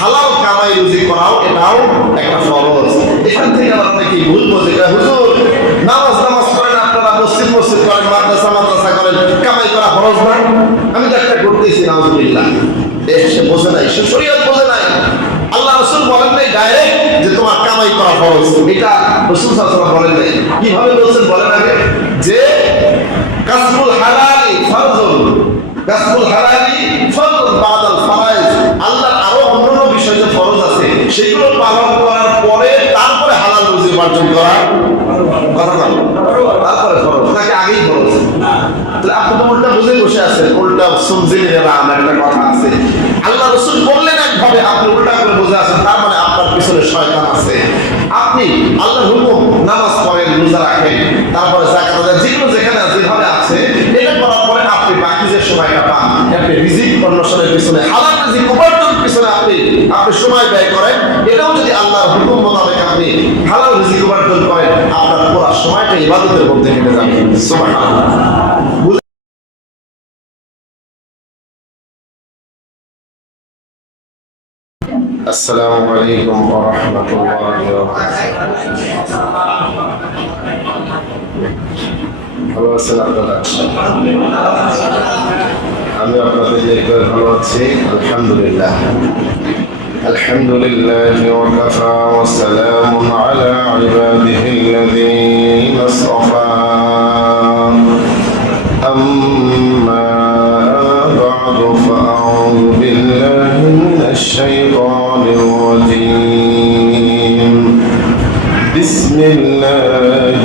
হালাল কামাই রুজি করাও এটাও একটা ফরজ। এখান থেকে আবার অনেকেই ভুল বোঝে, হুজুর নামাজ করেন আপনারা, মসজিদ করেন, মাদ্রাসা করেন, কামাই করা ফরজ না? আমি তো একটা করতেছি, নাউজুবিল্লাহ। সে বোঝে নাই, সে শরীয়ত বোঝে নাই। আল্লাহ রাসূল বলেন নাই ডাইরেক্ট যে তোমার কামাই করা ফরজ, এটা রাসূল সাল্লাল্লাহু আলাইহি ওয়াসাল্লাম বলেন নাই। কিভাবে বলছেন বলেন আগে, যে কাসবুল হালালি ফরজুন, কাসবুল হালালি ফরজুন বাদাল ফরাইজ। আল্লাহর আরো অন্যান্য বিষয় যে ফরজ আছে সেগুলো পালন করার পরে তারপরে হালাল রুজি উপার্জন করা কথা বলো, তারপরে ফরজ নাকি আগেই ফরজ? তাহলে আপনি তো উল্টা বুঝে বসে আছেন, উল্টা সুমজিনের একটা কথা আছে। আল্লাহ রাসূল বললেন একভাবে, আপনি উল্টা করে বুঝে আছেন, তার মানে আপনার পিছনে শয়তান আছে। আপনি আল্লাহর হুকুম নামাজ পড়েন, রোজা রাখেন, তারপরে যাকাত দেন, যেগুলো যেখানে যেভাবে আছে এটা করার পরে আপনি বাকি যে সময়টা পান, আপনি রিজিক অন্বেষণের পিছনে, হালাল রিজিক উপার্জনের পিছনে আপনি সময় ব্যয় করেন, এটাও যদি আল্লাহর হুকুম মোতাবেক আপনি হালাল রিজিক উপার্জন করেন, আপনার পুরো সময়টা ইবাদতের মধ্যে কেটে যাবে। সুবহানাল্লাহ। আসসালামু আলাইকুম ওয়া রাহমাতুল্লাহি ওয়া বারাকাতুহু। ভালো আছেন আপনারা? আমি আপনাদের দেখবার ভালো আছি, আলহামদুলিল্লাহ। আলহামদুলিল্লাহ ওয়া কাফা ওয়া সালামুন আলা ইবাদিহিল্লাযীনা ইসতাফা। আম্মা বা'দু ফাআউযু বিল্লাহি মিনাশ শাইতানির রাজীম। বিসমিল্লাহির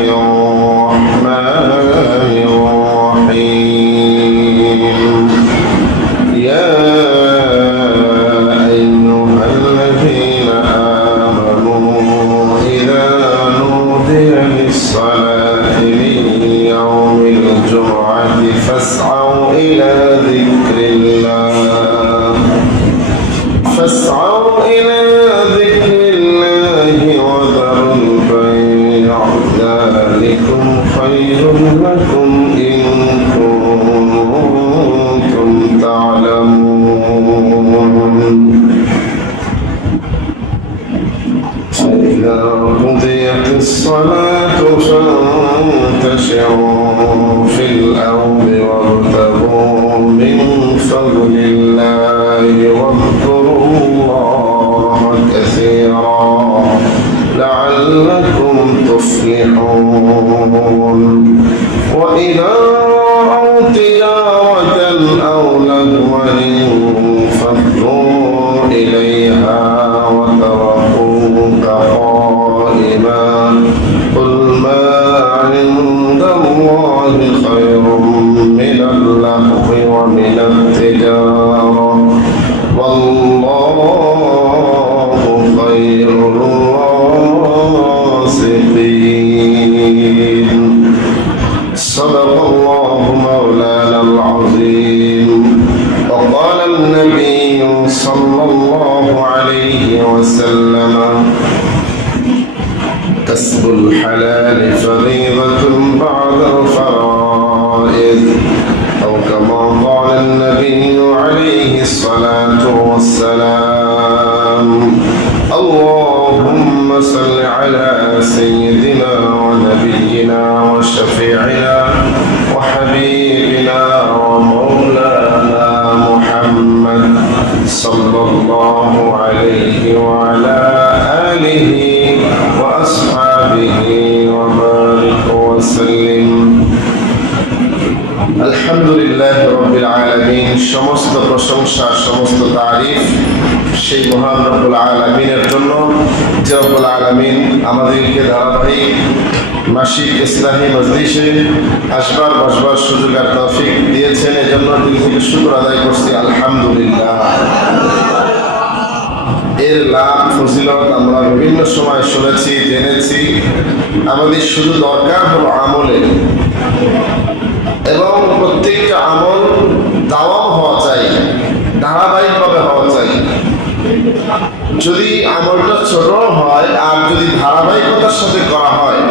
রাহমানির রাহিম। ইয়া আইয়ুহাল্লাযীনা আমানু ইযা নুদিয়া লিস-সালাতি মিন ইয়াউমিল জুমআতি ফাসআউ ইলা যিকরিল্লাহ وذروا البيع ذلكم خير لكم إن كنتم تعلمون. فإذا قضيت الصلاة فانتشروا في الأرض وابتغوا من فضل الله واذكروا الله كثيرا لعلكم تفلحون. وإذا رأوا تجارة أو لهوا انفضوا إليها وتركوك قائما قل ما عند الله خير من اللهو ومن التجارة والله خير الرازقين. صدق الله مولانا العظيم. وقال النبي صلى الله عليه وسلم كسب الحلال فريضة بعد الفرائض أو كما قال النبي عليه الصلاة والسلام. اللهم صل على سيدنا ونبينا وشفيعنا وحبيبنا ومولانا محمد صلى الله عليه وعلى آله وأصحابه وبارك وسلم. আলহামদুলিল্লাহ রাব্বিল আলামিন। সমস্ত প্রশংসা, সমস্ত তারিফ সেই মহান রব্বুল আলামিনের জন্য, যে রব্বুল আলামিন আমাদেরকে ধারাবাহিক মাসিক ইসলামী মজলিসে আসবার বসবার সুযোগ আর তৌফিক দিয়েছেন, এজন্য দিল থেকে শুকর আদায় করছি আলহামদুলিল্লাহ। এর লাভ ফজিলত আমরা বিভিন্ন সময় শুনেছি, জেনেছি। আমাদের শুধু দরকার হলো আমলের, এবং প্রত্যেকটা আমল দাওয়াম হওয়া চাই, ধারাবাহিকভাবে হওয়া চাই। যদি আমলটা ছোট হয় আর যদি ধারাবাহিকতার সাথে করা হয়,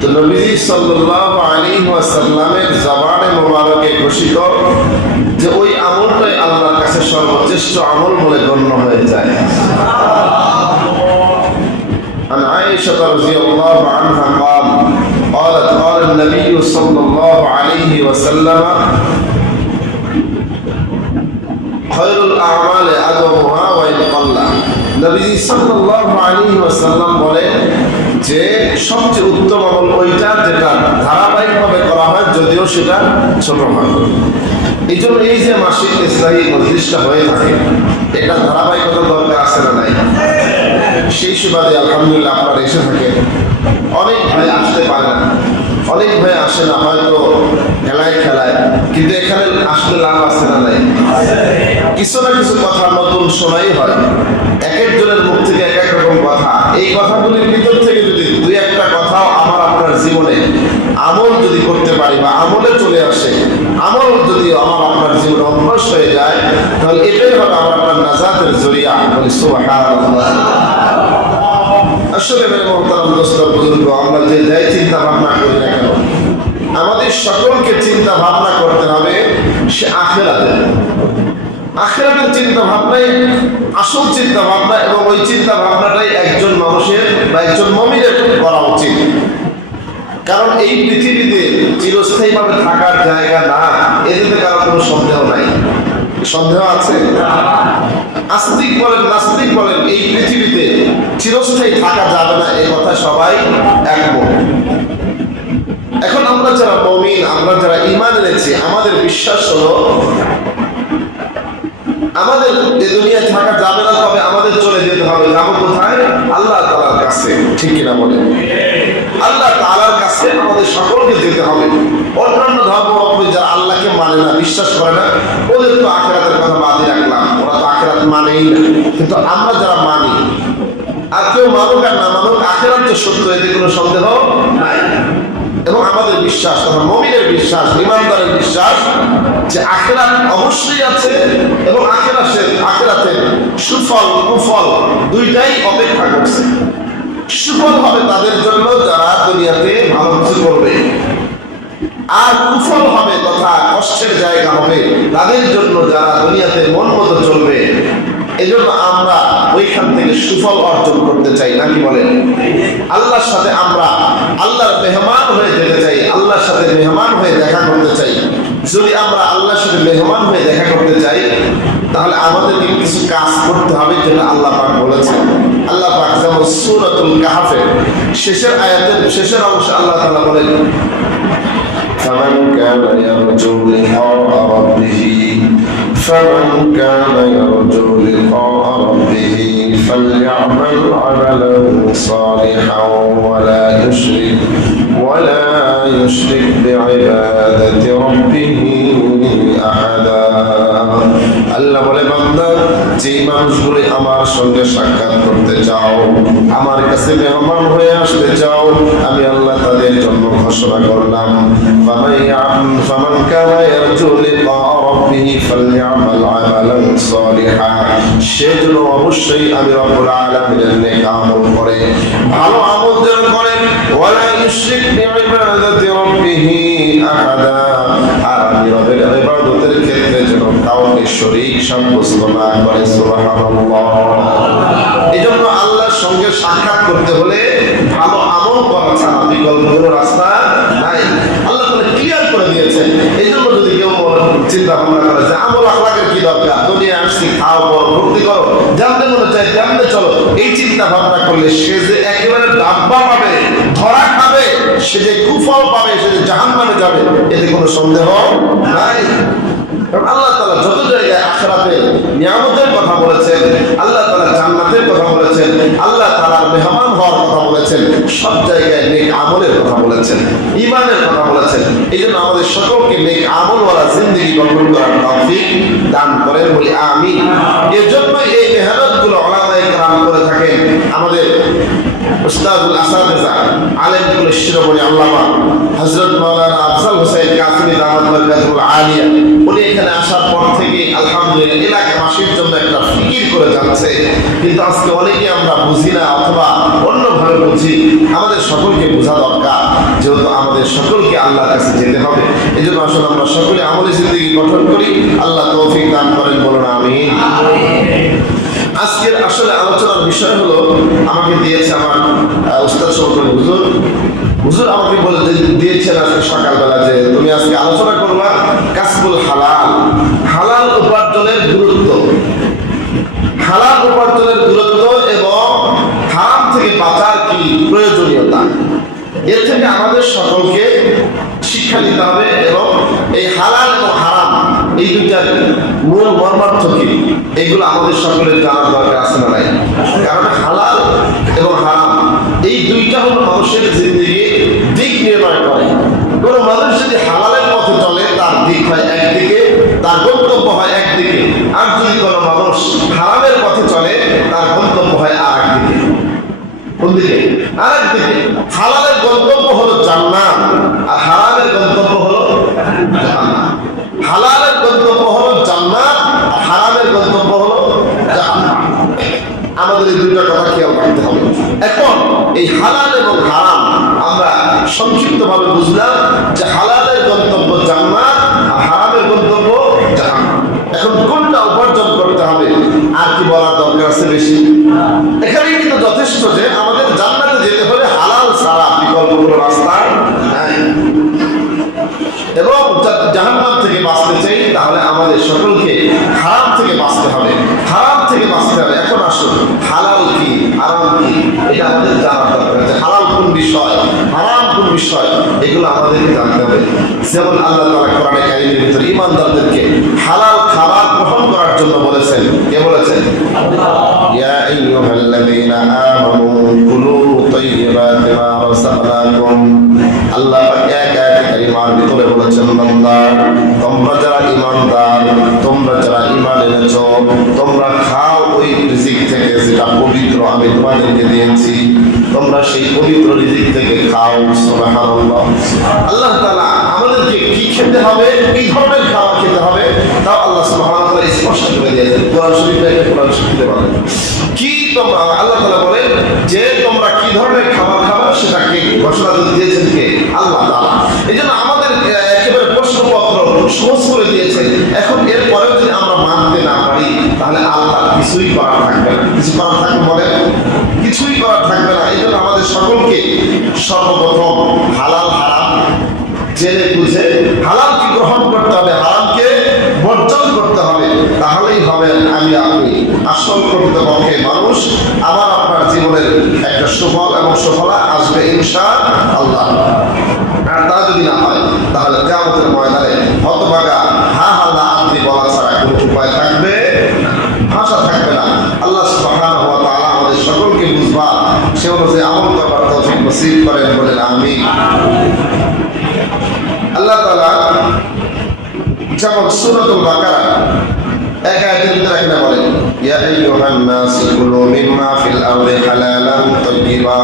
তো নবীজি সাল্লাল্লাহু আলাইহি ওয়াসাল্লামের জবানে মোবারকে ঘোষিত যে ওই আমলটাই আল্লাহর কাছে সর্বশ্রেষ্ঠ আমল বলে গণ্য হয়ে যায়। عن عائشة رضي الله عنها قالت قال النبي صلى الله عليه وسلم خير الأعمال أدومها وإن قل। নবীজি সাল্লাল্লাহু আলাইহি ওয়াসাল্লাম বলেন যে সবচেয়ে উত্তম আমল ওইটা যেটা ধারাবাহিকভাবে করা হয় যদিও সেটা ছোট হয়। এই জন্য এই যে মাসিক ইসলামী মজলিসটা হয়ে থাকে এটা ধারাবাহিকতা দরকার আছে না নাই? সেই সুবাদে আলহামদুলিল্লাহ আপনারা এসে থাকেন। অনেক ভাই আসতে পারে না, অনেক ভাই আসে না হয়তো খেলায় খেলায়, কিন্তু এখানে আসলে লাভ আছে না নাই? কিছু না কিছু কথা নতুন শোনাই হয়, এক একজনের মুখ থেকে এক এক রকম কথা। এই কথাগুলির ভিতর থেকে যদি দুই একটা কথাও আমার আপনার জীবনে আমল যদি করতে পারি বা আমলে চলে আসে, আমল যদি আমার আপনার জীবনে অভ্যাস হয়ে যায়, তাহলে এটাই হবে আমার আপনার নাজাতের জরিয়া। বলি সুবহানাল্লাহ। আসলে মেরে মোহতারাম দোস্ত বুজুর্গ, আমরা যে যাই চিন্তা ভাবনা করি না কেন, আমাদের সকলকে চিন্তা ভাবনা করতে হবে সে আখিরাতের। আখিরাতের চিন্তা ভাবনাই আসল চিন্তা ভাবনা, এবং ওই চিন্তা ভাবনাটাই একজন মানুষের বা একজন মুমিনের করা উচিত। কারণ এই পৃথিবীতে চিরস্থায়ীভাবে থাকার জায়গা না, এতে কারো কোনো সন্দেহ নাই। সন্দেহ আছে? আস্তিক বলেন নাস্তিক বলেন, এই পৃথিবীতে চিরস্থায়ী থাকা যাবে না, এই কথা সবাই একমত। এখন আমরা যারা মুমিন, আমরা যারা ঈমান এনেছি, আমাদের বিশ্বাস হলো আমাদের এই দুনিয়ায় থাকা যাবে না, তবে আমাদের চলে যেতে হবে। যাবো কোথায়? আল্লাহ তাআলার কাছে। ঠিক কিনা বলেন? আল্লাহ তাআলার কাছে আমাদের সকলকে যেতে হবে। অন্যান্য ধর্মাবলম্বী যারা আল্লাহকে মানে না, বিশ্বাস করে না, ওদের তো আখিরাতের কথা বাদই রাখলাম, ওরা তো আখিরাত মানেই না। কিন্তু আমরা যারা মানি, আর কেউ মানুক আর না মানুক, আখিরাত যে সত্য, এতে কোনো সন্দেহ নাই। এবং আমাদের বিশ্বাস, তথা মুমিনের বিশ্বাস, ঈমানদারের বিশ্বাস যে আখিরাত অবশ্যই আছে, এবং আখিরাতে সুফল কুফল দুইটাই অপেক্ষা করছে। সুফল হবে তাদের জন্য যারা দুনিয়াতে ভালো কিছু করবে, আর কুফল হবে তথা কষ্টের জায়গা হবে তাদের জন্য যারা দুনিয়াতে মন মতো চলবে। এজন্য আমরা ওইখান থেকে সুফল অর্জন করতে চাই, নাকি বলেন? আল্লাহর সাথে আমরা আল্লাহর মেহমান হয়ে যেতে চাই, আল্লাহর সাথে মেহমান হয়ে দেখা করতে চাই। যদি আমরা আল্লাহর সাথে মেহমান হয়ে দেখা করতে চাই, তাহলে আমাদেরকে কিছু কাজ করতে হবে, যেটা আল্লাহ পাক বলেছেন। আল্লাহ পাক যেমন সূরাতুল কাহফের শেষের আয়াতের শেষের অংশে আল্লাহ তাআলা বলেন, فمن كان يرجو لقاء ربه فليعمل عملا صالحا ولا يشرك بعبادة ربه أحدا। আল্লাহ বলে, বান্দা, যে মানুষগুলি আমার সঙ্গে সাক্ষাৎ করতে চাও, আমার কাছে মেহমান হয়ে আসতে চাও, আমি আল্লাহ তাদের জন্য ঘোষণা করলাম, ফামান কানা ইয়ারজু লিকাআ রাব্বিহি ফালইআমাল আমালান সালিহা। সেজন্য অবশ্যই আমি রব্বুল আলামিনের নেক আমল করে, ভালো আমল যেন করে, ওয়ালা ইউশরিক বিইবাদাতি রাব্বিহি আহাদা। আর আমি রবের ইবাদতের ক্ষেত্রে যেন কাউকে শরীক সাব্যস্ত না করে। সুবহানাল্লাহ। এজন্য আল্লাহর সঙ্গে সাক্ষাৎ করতে হলে ভালো আমল করা ছাড়া বিকল্প কোনো রাস্তা নাই। আল্লাহ তাআলা ক্লিয়ার করে দিয়েছেন। এইজন্য যদি কেউ চিন্তা ভাবনা করে যে আমল আখলাকের কি দরকার, দুনিয়া আসছি, খাও বড় ভর্তি করো, যেমন মনে চাই তেমনি চলো, এই চিন্তা ভাবনা করলে সে যে একেবারে ডাব্বা পাবে, ধরা খাবে, সে যে কুফল পাবে, সে যে জাহান্নামে যাবে, এতে কোনো সন্দেহ নাই। কারণ আল্লাহ তাআলা যত জায়গায় আখিরাতে নিয়ামতের কথা বলেছেন, আল্লাহ তাআলা জান্নাতের কথা বলেছেন, আল্লাহ তাআলার মেহমান হওয়ার কথা বলেছেন, সব জায়গায় নেক আমলের কথা বলেছেন, ঈমানের কথা বলেছেন। এইজন্য আমাদের সকলকে নেক আমলওয়ালা জিন্দেগি গঠন করার তৌফিক দান করেন, বলি আমিন। এজন্য এই মেহনতগুলো উলামায়ে কেরাম করে থাকেন। আমাদের উস্তাদুল আসাতিজা আলেমুল শিরোমণি আল্লামা হযরত মাওলানা আফজাল হোসেন কাসেমি দামাত বরকাতুল আলিয়া, উনি এখানে আসার পর থেকে আলহামদুলিল্লাহ এলাকাবাসীর জন্য একটা ফিকির করে যাচ্ছে। কিন্তু আজকে অনেকে আমরা বুঝি না, অথবা অন্যভাবে বুঝি। আমাদের সকলকে বোঝা দরকার যেহেতু আমাদের সকলকে আল্লাহর কাছে যেতে হবে, এই জন্য আসলে আমরা সকলে আমলে জিন্দেগি গঠন করি। আল্লাহ তৌফিক দান করেন, বলুন আমিন। আজকের আসলে আলোচনার বিষয় হলো, আমাকে দিয়েছে আমার উস্তাদ সহকারী হুজুর। হুজুর আমাকে বলে দিয়েছেন আজকে সকালবেলা যে তুমি আজকে আলোচনা করবা কাসবুল হালাল, হালাল উপার্জনের গুরুত্ব, হালাল উপার্জনের গুরুত্ব এবং হারাম থেকে বাঁচার কি প্রয়োজনীয়তা। এর থেকে আমাদের সকলকে শিক্ষা নিতে হবে এবং এই হালাল এবং হারাম এই দুইটার মূল মর্মার্থ কি এগুলো আমাদের সকলের জানার দরকার আছে না নাই? কারণ হালাল এবং হারাম এই দুইটা হলো মানুষের জিন্দেগি দিক নির্ণয় করে। কোন মানুষ যদি হালালের পথে চলে তার দিক হয় একদিকে, তার গন্তব্য হয় একদিকে, আর যদি কোনো মানুষ হারামের পথে চলে তার গন্তব্য হয় আর একদিকে। কোন দিকে? আর একদিকে। হালালের গন্তব্য হলো জান্নাত আর হারামের গন্তব্য হলো জাহান্নাম। হালালের গন্তব্য হলো জান্নাত আর হারামের গন্তব্য হলো জাহান্নাম। আমাদের এই দুইটা কথা খেয়াল রাখতে হবে। এখন এই হালাল এবং হারাম আমরা সংক্ষিপ্ত ভাবে বুঝলাম যে হালালের গন্তব্য জান্নাত আর হারামের গন্তব্য জাহান্নাম। এখন কোনটা উপার্জন করতে হবে আর কি বলার দরকার আছে বেশি? এখানেই কিন্তু যথেষ্ট যে আমাদের জান্নাতে যেতে হলে হালাল ছাড়া বিকল্প কোনো রাস্তা নাই, এবং জাহান্নাম থেকে বাঁচতে চাই তাহলে আমাদের সকলকে হারাম থেকে বাঁচতে হবে, হারাম থেকে বাঁচতে হবে। এখন আসুন হালাল কি হারাম কি এটা আমাদের জানার দরকার, যে হালাল কোন বিষয় হারাম কোন বিষয় এগুলো আমাদেরকে জানতে হবে। যেমন আল্লাহ তাআলা কোরআনে কারীমের ভিতরে ঈমানদারদেরকে হালাল খাবার গ্রহণ করার জন্য বলেছেন। কে বলেছেন? ইয়া আইয়ুহাল্লাযীনা আমানু কুলু তাইয়্যিবাতি মা রাযাকনাকুম। আল্লাহ পাক এক আয়াতে কারিমার ভিতরে বলেছেন, বান্দা তোমরা যারা ঈমানদার, তোমরা যারা ঈমান এনেছো, তোমরা খাও ওই রিজিক থেকে যেটা পবিত্র আমি তোমাদেরকে দিয়েছি, তোমরা সেই পবিত্র রিজিক থেকে খাও। সুবহানাল্লাহ। আল্লাহ তাআলা আমাদেরকে কি খেতে হবে, কি ধরনের খাবার খেতে হবে তাও আল্লাহ সুবহানাহু ওয়া তাআলা স্পষ্ট করে দিয়েছেন। কোরআন শরীফে একটা কোরআন শরীফে বলেন কি তোমরা, আল্লাহ তাআলা বলেন যে তোমরা কি ধরনের খাবার খাবে সেটাকে ঘোষণা দিয়েছেন কে? আল্লাহ তাআলা। এইজন্য আমাদের একেবারে প্রশ্নপত্র সহজ করে দিয়েছে। এখন এর পরেও যদি আমরা মানতে না পারি তাহলে আল্লাহ কিছুই করার থাকবে না। কিছু করার থাকবে বলে? কিছুই করার থাকবে না। এই জন্য আমাদের সকলকে সর্বপ্রথম হালাল হারাম জেনে বুঝে হালালকে গ্রহণ করতে হবে, হারামকে বর্জন করতে হবে। তাহলেই হবে আমি আপনি আসল প্রকৃতপক্ষে মানুষ। আমার আপনার জীবনের একটা সুফল এবং সফলতা আসবে ইনশাআল্লাহ। আর তা যদি না হয় তাহলে কিয়ামতের ময়দানে হতভাগা হা হা লা আদরি বলা ছাড়া কোনো উপায় থাকবে না, ভাষা থাকবে না। আল্লাহ সুবহানাহু ওয়া তাআলা আমাদের সকলকে বুঝবা সে অনুযায়ী আমল করবার তৌফিক নসিব করেন, বলেন আমিন। আল্লাহ তাআলা যেমন সূরাতুল বাকারা এক আয়াতের ভিতরে একটা বলেন, ইয়া আইয়ুহান নাস কুলু মিম্মা ফিল আরদি হালালান তাইয়্যিবা।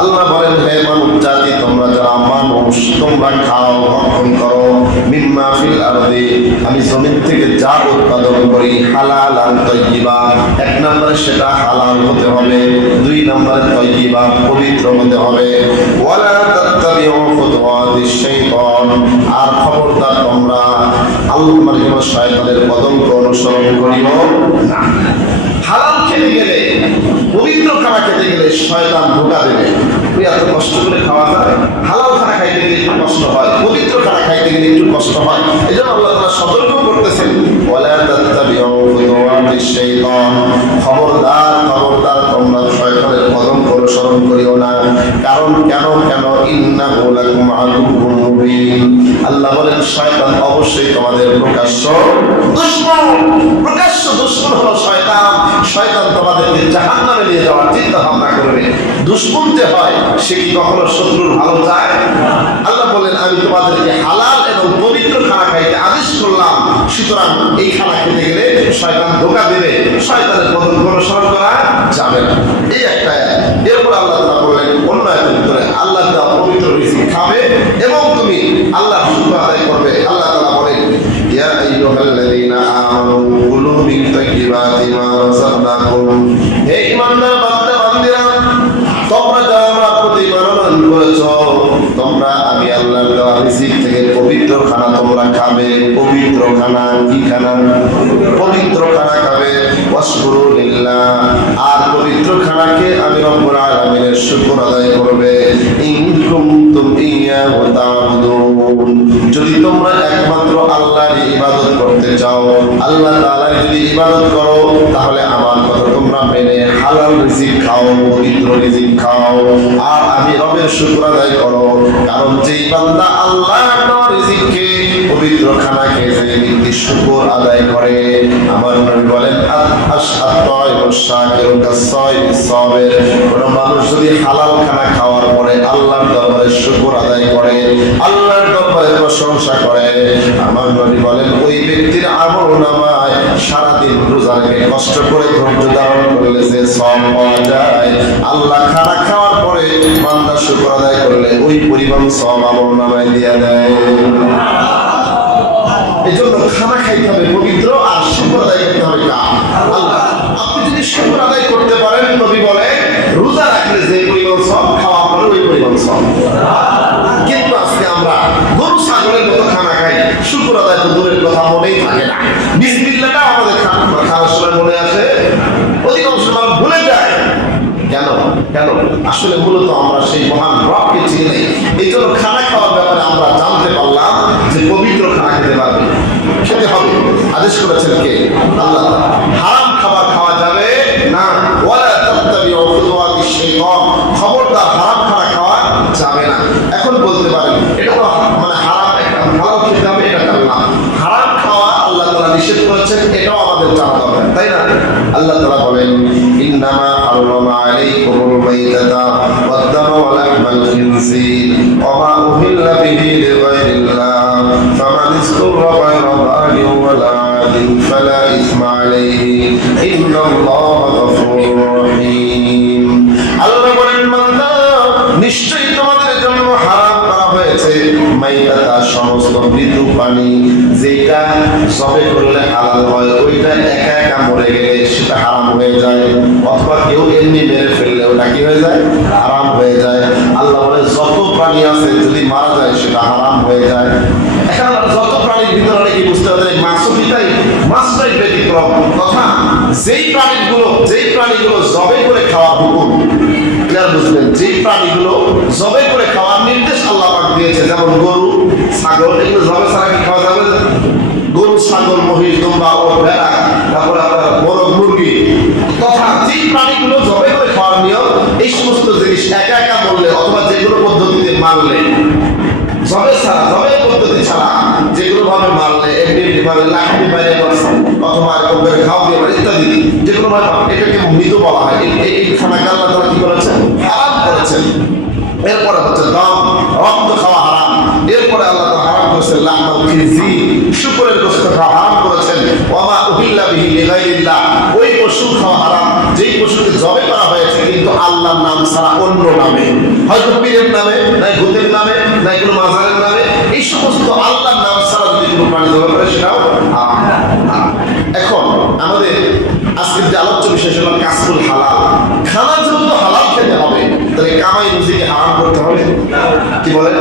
আল্লাহ বলেন হে মানব জাতি, তোমরা যারা মানুষ তোমরা খাও, ভক্ষণ করো মিম্মা ফিল আরদি আমি জমিন থেকে যা উৎপাদন করি, হালালান তাইয়্যিবা এক নম্বরে সেটা হালাল হতে হবে, দুই নম্বরে তাইয়্যিবা পবিত্র হতে হবে। ওয়ালা তাত্তাবিউ খুতুওয়াতিশ শাইতান আর খবরদার তোমরা আল্লাহর শয়তানের পদঙ্ক অনুসরণ করিও না। হালাল খেতে গেলে, পবিত্র খানা খেতে গেলে শয়তান ধোঁকা দেবে। তুই এত কষ্ট করে খাওয়া যায়, হালাল খানা খাইতে গেলে একটু কষ্ট হয়, পবিত্র খানা খাইতে গেলে একটু কষ্ট হয়। এই জন্য আল্লাহ তাআলা সতর্ক করতেছেন, ওয়ালা তাত্তাবিউ খুতুওয়াতিশ শাইতান খবরদার খবরদার তোমরা শয়তানের পদঙ্ক অনুসরণ করিও না। কারণ কেন ইন্নাহু লাকুম আদুউম মুবিন। আল্লাহ বলেন শয়তান অবশ্যই তোমাদের প্রকাশ্য দুশমন, প্রকাশ্য দুশমন হলো শয়তান। শয়তান তোমাদেরকে জাহান্নামে নিয়ে যাওয়ার চিন্তা ভাবনা করবে। দুশমন যে হয় সে কি কখনো শত্রুর ভালো চায়? আল্লাহ বলেন আমি তোমাদেরকে হালাল এবং পবিত্র খানা খাইতে আদেশ করলাম, সুতরাং এই খানা খেতে গেলে শয়তান ধোঁকা দেবে, শয়তানের পদঙ্ক অনুসরণ করা যাবে না। এই একটা এরপর আল্লাহ তাআলা বললেন অন্য আয়াতের ভিতরে আল্লাহ দেওয়া পবিত্র রিজিক খাবে এবং তুমি আল্লাহর শুকর আদায় করবে। আল্লাহ তাআলা বলেন ইয়া আইয়ুহাল্লাযীনা আমানু কুলু মিন তাইয়্যিবাতি মা রাযাকনাকুম। হে ঈমানদার বান্দা বান্দীরা, তোমরা যারা আমার প্রতি ঈমান করেছো তোমরা আল্লাহর দেওয়া রিজিক থেকে পবিত্র খানা তোমরা খাবে। পবিত্র খানা কি খানা? পবিত্র খানা খাবে। ওয়াশকুরু লিল্লাহ, আর পবিত্র খানাকে আমি রব্বুল আলামিনের শুকর আদায় করবে। ইন কুনতুম ইয়াহু তা'বুদুন, যদি তোমরা একমাত্র আল্লাহর ইবাদত করতে চাও, আল্লাহ তাআলার যদি ইবাদত করো, তাহলে আমার কথা তোমরা মেনে হালাল রিজিক খাও, পবিত্র রিজিক খাও, আর আমি রবের শুকর আদায় করো। কারণ যেই বান্দা আল্লাহর দেওয়া রিজিককে, পবিত্র খানাকে যে ব্যক্তি শুকর আদায় করে, আমার নবী বলেন কোন মানুষ যদি হালাল খানা খাওয়ার পরে আল্লাহর দরবারে শুকর আদায় করে, আল্লাহর দরবারে প্রশংসা করে, আমার নবী বলেন ওই ব্যক্তির আমলনামায় সারাদিন রোজা রেখে কষ্ট করে ধৈর্য ধারণ করলে যে সওয়াব পাওয়া যায়, আল্লাহ খানা খাওয়ার পরে বান্দা শুকর আদায় করলে ওই পরিমাণ সওয়াব আমলনামায় দিয়ে দেয়। এই জন্য খানা খাইতে হবে পবিত্র, আর শুকর আদায় করতে হবে আল্লাহ। আপনি যদি শুকর আদায় করতে পারেন, নবী বলে রোজা রাখলে যে পরিমাণ সওয়াব, খাওয়া পরে ওই পরিমাণ সওয়াব। কিন্তু আজকে আমরা গরু ছাগলের মতো খানা খাই, শুকর আদায় তো দূরের কথা মনেই থাকে না। বিসমিল্লাহটা আমাদের খাওয়ার সময় মনে আসে, অধিকাংশ মানুষ ভুলে যায়। কেন? আসলে মূলত আমরা সেই মহান রবকে চিনি নাই। এই জন্য খানা খাওয়ার ব্যাপারে আমরা জানতে পারলাম যে পবিত্র খানা খেতে হবে। আদেশ করেছেন কে? আল্লাহ। হারাম খাবার খাওয়া যাবে না। ওয়ালা তাত্তাবিউ খুতুওয়াতিশ শাইতান, খবরদার হারাম খানা খাওয়া যাবে না। এখন বলতে পারেন এটা তো মানে হারাম, হালাল খেতে হবে, এটা জানলাম। হারাম খাওয়া আল্লাহ তাআলা নিষেধ করেছেন, এটাও আমাদের জানা দরকার, তাই না? আল্লাহ তাআলা বলেন ইন্নামা হারামা আলাইকুমুল মাইতাতা ওয়াদ-দামা ওয়া লাহমাল খিনজির ওয়া মা উহিল্লা বিহি লিগায়রিল্লাহ ফামান ইসতারা গায়রা বাগিন ওয়ালা আদিন ফালা ইসমা আলাইহি ইন্নাল্লাহা গফুরুর রহিম। আল্লাহ বলেন বান্দা, নিশ্চয়ই তোমাদের জন্য হারাম করা হয়েছে মাইতাতা, সমস্ত মৃত প্রাণী, যেটা জবে করলে হালাল হয়, ওইটা একা একা মরে গেলে সেটা হারাম হয়ে যায়, অথবা কেউ এমনি মেরে ফেললে ওটা কি হয়ে যায়? হারাম হয়ে যায়। আল্লাহ বলে যত প্রাণী আছে যদি মারা যায় সেটা হারাম হয়ে যায়। এখন যত প্রাণীর ভিতরে কি বুঝতে হবে? মাছটাই ব্যতিক্রম। তথা যেই প্রাণীগুলো জবে করে খাওয়া হুকুম, বুঝলেন? যেই প্রাণীগুলো জবে করে খাওয়ার নির্দেশ আল্লাহ পাক দিয়েছে, যেমন গরু, ছাগল, এগুলো জবে ছাড়া কি খাওয়া যাবে? গরু, ছাগল, মহিষ, দুম্বা ও ভেড়া, তারপরে আপনার বড় মুরগি, তথা যেই প্রাণীগুলো জবে করে খাওয়ার নিয়ম, এই সমস্ত জিনিস একা একা বললে অথবা যেগুলো পদ্ধতিতে মানলে, জবে পদ্ধতি ছাড়া যেগুলো ভাবে মারলে, এমনি ভাবে লাঠি বাইরে অথবা খাওয়া দিয়ে ইত্যাদি, যেগুলো ভাবে এটাকে মৃত বলা হয়। এই খানাকে আল্লাহ তাআলা কি করেছেন? হারাম করেছেন। এরপরে হচ্ছে দম, রক্ত খাওয়া হারাম। এরপরে আল্লাহ তাআলা হারাম করেছেন লাহমাল খিনজির, শুকরের গোশত খাওয়া হারাম করেছেন। ওয়া মা উহিল্লা বিহি লিগায়রিল্লাহ, ওই পশু খাওয়া হারাম যেই পশুকে জবে করা হয়েছে কিন্তু আল্লাহর নাম ছাড়া অন্য নামে, হয়তো পীরের নামে, নাই ভূতের নামে, নাই কোনো মাজারের নামে, এই সমস্ত আল্লাহর নাম ছাড়া যদি কোনো প্রাণী জবে করে সেটাও হারাম। এখন আমাদের আজকের যে আলোচ্য বিষয় হলো কাসবুল হালাল। খানা যেহেতু হালাল খেতে হবে, তাহলে কামাই রুজিকে হারাম করতে হবে। কি বলেন?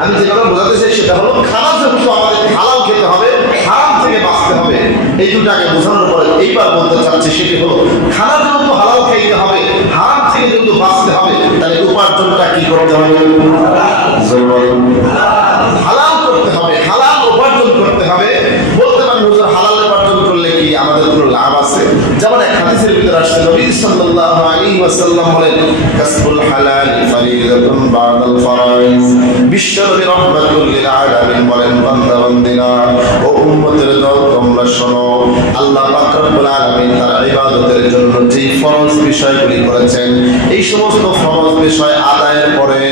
আমি যে কথা বোঝাতে চাই সেটা হলো খানা যেহেতু আমাদের হালাল খেতে হবে, হারাম থেকে বাঁচতে হবে। এই দুটাকে বোঝানোর পরে এইবার বলতে চাচ্ছি সেটি হলো খানা যেহেতু হালাল খাইতে হবে, হারাম থেকে যেহেতু বাঁচতে হবে, তাহলে উপার্জনটা কি করতে হবে? হালাল করতে হবে, হালাল উপার্জন করতে হবে। বলতে পারেন হুজুর হালাল উপার্জন করলে কি আমাদের কোনো লাভ আছে? যেমন এক হাদিসের ভিতরে আসছে, নবী সাল্লাল্লাহু আলাইহি ওয়াসাল্লাম বলেন কাসবুল হালাল ফারিদাতুন বাদাল ফরাইজ। বিশ্বনবী রাহমাতুল লিল আলামিন বলেন, বান্দা বান্দিরা ও উম্মতের দল, তোমরা শোনো, আল্লাহ পাক রব্বুল আলামিন তার ইবাদতের জন্য যে ফরজ বিষয়গুলি করেছেন, এই সমস্ত ফরজ বিষয় আদায়ের পরে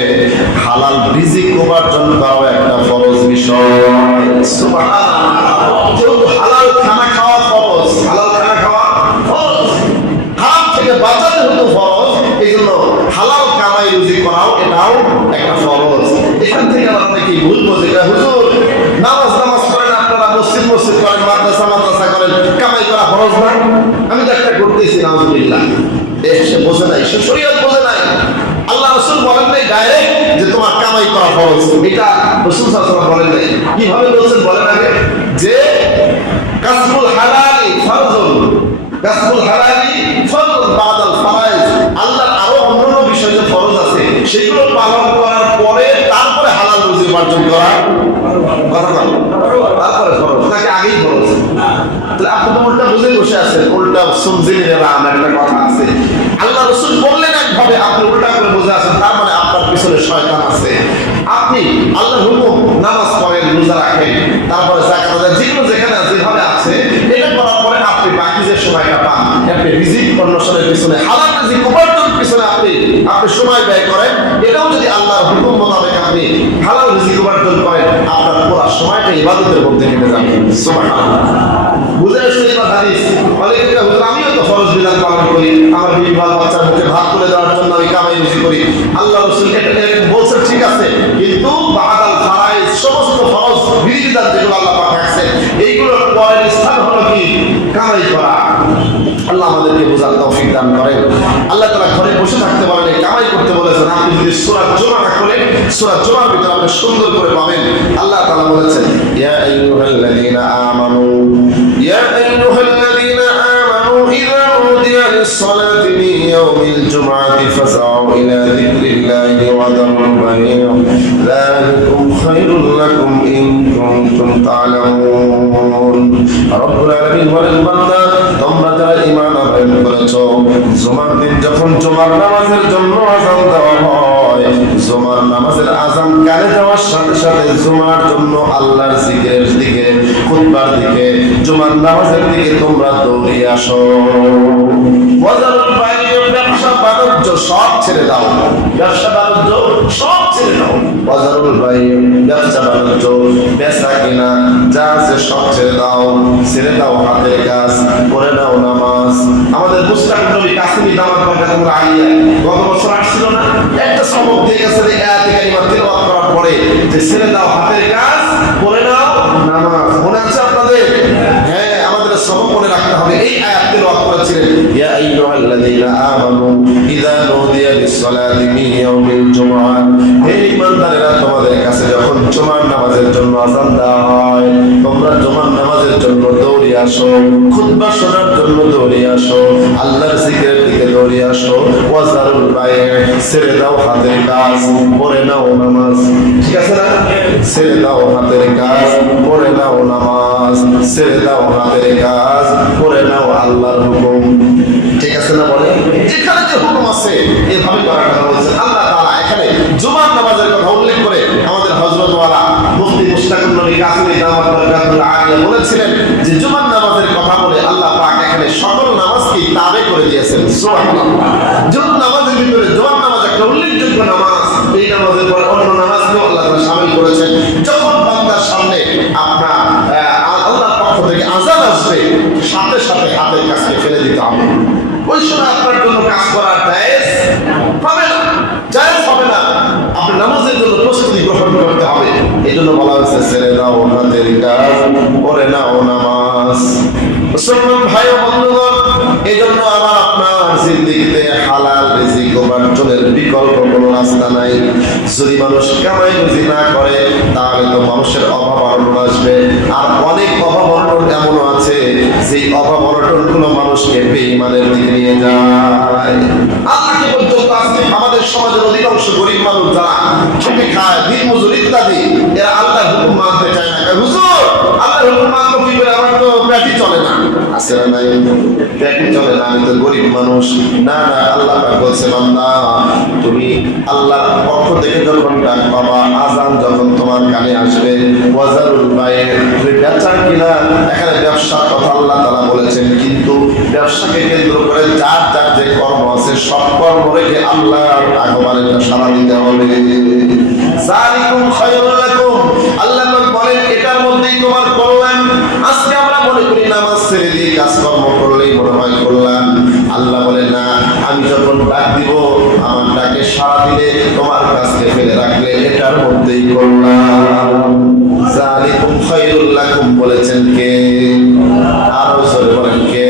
হালাল রিজিক উপার্জন করাও একটা ফরজ বিষয়। সুবহানাল্লাহ। যেহেতু হালাল খানা খাওয়া ফরজ, হালাল খানা খাওয়া ফরজ, হারাম থেকে বাঁচাতে হতো ফরজ, এই জন্য হালাল কামাই রুজি করাও এটাও একটা ফরজ। এখান থেকে আমরা অনেকেই ভুল বোঝে, হুজুর নামাজ করেন আপনারা, মসজিদ করেন, মাদ্রাসা করেন, কামাই করা ফরজ না? আমি তো একটা করতেছি, নাউজুবিল্লাহ। সে বোঝে নাই, সে শরীয়ত বোঝে নাই। আল্লাহ রাসূল বলেন নাই ডাইরেক্ট যে তোমার কামাই করা ফরজ। এটা রাসূল সাল্লাল্লাহু আলাইহি ওয়াসাল্লাম বলেন নাই। কিভাবে বলছেন বলেন আগে, যে কাসবুল হালালি ফরজুন, কাসবুল হালালি ফরজুন বাদাল ফরাইজ। আল্লাহর আরো অন্যান্য বিষয় যে ফরজ আছে সেগুলো পালন করার পরে তারপরে হালাল রুজি উপার্জন করা কথা বল, তারপরে ফরজ নাকি আগেই ফরজ? তাহলে আপনি তো উল্টা বুঝে বসে আছেন, উল্টা সুনজিলেরা আমার একটা কথা আছে। আল্লাহ রাসূল বললেন একভাবে, আপনি উল্টা করে বুঝে আছেন, তার মানে আপনার পিছনে শয়তান আছে। আপনি আল্লাহর হুকুম নামাজ পড়েন, রোজা রাখেন, তারপরে যাকাত দেন, যেগুলো যেখানে যেভাবে আছে এটা করার পরে আপনি বাকি যে সময়টা পান আপনি রিজিক অন্বেষণের পিছনে, হালাল রিজিক উপার্জনের পিছনে আপনি সময় ব্যয় করেন, এটাও যদি আল্লাহর হুকুম মোতাবেক আপনি হালাল রিজিক উপার্জন করেন, আপনার পুরো সময়টা ইবাদতের মধ্যে কেটে যাবে। সুবহানাল্লাহ। বুঝে আসছে এই হাদিস? অনেকে হুজুর আমিও তো ফরজ বিধান পালন করি, আমার বিবি বাচ্চার মুখে ভাত তুলে দেওয়ার জন্য আমি কামাই রুজি করি। আল্লাহ রাসূল এটা বলছেন ঠিক আছে, কিন্তু বাদাল ফারাইজ সমস্ত ফরজ বিধিবিধান যেগুলো আল্লাহ পাক রাখছেন এইগুলোর পরের স্থান হলো কি কামাই করা। আল্লাহ আমাদেরকে বোঝার তৌফিক দান করেন। আল্লাহ তাআলা ঘরে বসে থাকতে বলেন, কামাই করতে বলেছেন। আপনি যদি সূরা জুমা না করেন, সূরা জুমার ভিতরে আপনি সুন্দর করে পাবেন। আল্লাহ তাআলা বলেছেন, ইয়া আইয়ুহাল্লাযীনা আমানু, ইয়া আইয়ুহাল্লাযীনা আমানু ইযা নুদিয়া লিস-সালাতি মিন ইয়াউমিল জুমআতি ফাসআউ ইলা যিকরিল্লাহি ওয়া দারুল বাই'আ যালিকুম খায়রুল লাকুম ইন কুনতুম তা'লামুন। রব্বুল আলামিন বলেন, বান্দা তোমরা যারা ঈমান আনয়ন করেছো, জুমার দিন যখন জুমার নামাজের জন্য আযান দেওয়া হয়, জুমার নামাজের আযান কানে যাওয়ার সাথে সাথে জুমার জন্য আল্লাহর জিকিরের দিকে, খুতবার দিকে, জুমার নামাজের দিকে তোমরা দৌড়িয়ে আসো। ওয়াজারুল বাই'আ, ব্যবসা বাণিজ্য সব ছেড়ে দাও, ব্যবসা বাণিজ্য সব ছেড়ে দাও। ওয়াজারুল বাই'আ, ব্যবসা বাণিজ্য, বেচা কিনা যা আছে সব ছেড়ে দাও, ছেড়ে দাও হাতের কাজ, পড়ে নাও নামাজ। আমাদের মুস্তাক নবী কাসিমি দামাত বরকাতুল্লাহ আলাইহি গত বছর আসছিল না, একটা সবক দিয়ে গেছে এই আয়াতে কারিমা তেলাওয়াত করার পরে, যে ছেড়ে দাও হাতের কাজ, পড়ে নাও নামাজ। মনে আছে আপনাদের? হ্যাঁ, আমাদের সবক মনে রাখতে হবে। এই আয়াত তেলাওয়াত করেছিলেন, ইয়া আইয়ুহাল্লাযীনা আমানু ইযা নুদিয়া লিস-সালাতি মিন ইয়াউমিল জুমআহ, হে ঈমানদারেরা, তোমাদের কাছে যখন জুমার নামাজের জন্য আযান দেওয়া হয়, তোমরা জুমার নামাজের জন্য দৌড়ে আসো, খুতবা শোনার জন্য দৌড়ে আসো, আল্লাহর জিকিরের দিকে দৌড়ে আসো। ওয়াজারুল বাই'আ, ছেড়ে দাও হাতের কাজ, পড়ে নাও নামাজ। ঠিক আছে না? ছেড়ে দাও হাতের কাজ, পড়ে নাও নামাজ, ছেড়ে দাও হাতের কাজ, পড়ে নাও আল্লাহর হুকুম। ঠিক আছে না? বলে যেখানে যে হুকুম আছে এভাবে করার কথা বলছেন আল্লাহ তাআলা। এখানে জুমার নামাজের কথা উল্লেখ করে আমাদের হযরত ওয়ালা মুফতি মুশতাকুর নবী কাসিমি দামাত বরকাতুল্লাহ আলাইহি বলেছিলেন যে জুমার নামাজের কথা বলে আল্লাহ পাক এখানে সকল নামাজকে তাবে করে দিয়েছেন। সুবহানাল্লাহ। জুমার নামাজের ভিতরে জুমার নামাজ একটা উল্লেখযোগ্য নামাজ, এই নামাজের পর অন্য নামাজকেও আল্লাহ তাআলা শামিল করেছেন। যখন বান্দার সামনে আপনার আল্লাহর পক্ষ থেকে আযান আসবে, সাথে সাথে হাতের কাজকে ফেলে দিতে হবে। ওই সময় আপনার জন্য কাজ করার জায়েজ হবে না, জায়েজ হবে না। আপনি নামাজের জন্য প্রস্তুতি গ্রহণ করতে হবে। এই জন্য বলা হয়েছে, ছেড়ে দাও হাতের কাজ, পড়ে নাও নামাজ। মুসলমান ভাই ও বন্ধুগণ, এই জন্য আমার আপনার জিন্দেগিতে হালাল রিজিক উপার্জনের বিকল্প কোনো রাস্তা নাই। যদি মানুষ কামাই রুজি না করে তাহলে তো মানুষের অভাব অনটন আসবে। আর অনেক অভাব অনটন এমনও আছে যেই অভাব অনটন গুলো মানুষকে বেঈমানের দিকে নিয়ে যায়। আজকে পর্যন্ত আজকে আমাদের সমাজের অধিকাংশ গরিব মানুষ যারা খেটে খায়, দিন মজুর ইত্যাদি, এরা আল্লাহর হুকুম মানতে চায় না। হুজুর আল্লাহর হুকুম মানবো কি করে, আমার তো পেটই চলে না। আছে না নাই? পেটই চলে না, আমি তো গরিব মানুষ। না না, আল্লাহ পাক বলছে, বান্দা তুমি আল্লাহর পক্ষ থেকে যখন ডাক পাবা, আযান যখন তোমার কানে আসবে, ওয়াজারুল বাই'আ, তুমি বেচা কিনা, এখানে ব্যবসার কথা আল্লাহ তাআলা বলেছেন, কিন্তু ব্যবসাকে কেন্দ্র করে যার যার যে কর্ম আছে সব কর্ম রেখে আল্লাহর আগমনের সাড়া দিতে হবে। যালিকুম খায়রুল লাকুম, আল্লাহ পাক বলেন এটার মধ্যেই তোমার কল্যাণ। আজকে আমরা মনে করি নামাজ ছেড়ে দিয়ে কাজকর্ম করলেই মনে হয় কল্যাণ। আল্লাহ বলেন না, আমি যখন ডাক দিব, আমার ডাকে সাড়া দিলে, তোমার কাজকে ফেলে রাখলে এটার মধ্যেই কল্যাণ। যালিকুম খায়রুল লাকুম বলেছেন কে? আরো জোরে বলেন কে?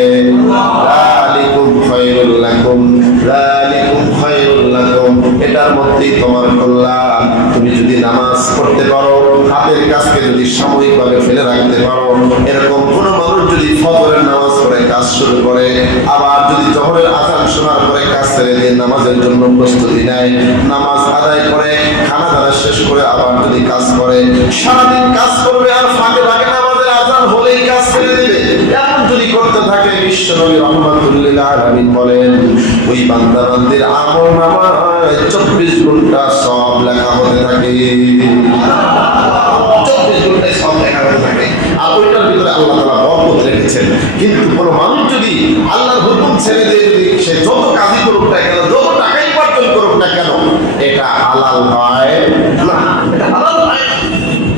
যালিকুম খায়রুল লাকুম, যালিকুম খায়রুল লাকুম, এটার মধ্যেই তোমার কল্যাণ। তুমি যদি নামাজ পড়তে পারো, হাতের কাজকে যদি সাময়িকভাবে ফেলে রাখতে পারো, এরকম কোন মানুষ যদি ফজরের নামাজ পড়ে কাজ শুরু করে, আবার যদি জোহরের আযান শোনার পরে কাজ ছেড়ে দিয়ে নামাজের জন্য প্রস্তুতি নেয়, নামাজ আদায় করে খানা দানা শেষ করে আবার যদি কাজ করে, সারাদিন কাজ করবে আর ফাঁকে ফাঁকে নামাজের আযান হলেই কাজ ছেড়ে দেবে, এমন যদি করতে থাকে, বিশ্বনবী রাহমাতুল লিল আলামিন বলেন ওই বান্দা বান্দির আমলনামায় 24 ঘন্টা সব লেখা হতে থাকে। 24 ঘন্টায় সব লেখা হতে থাকে। আর ওইটার ভিতরে আল্লাহ তাআলা বরকত রেখেছেন। কিন্তু কোনো মানুষ যদি আল্লাহর হুকুম ছেড়ে দিয়ে যদি সে যত কাজই করুক না কেন, যত টাকাই উপার্জন করুক না কেন, এটা হালাল হয় না, এটা হালাল হয় না,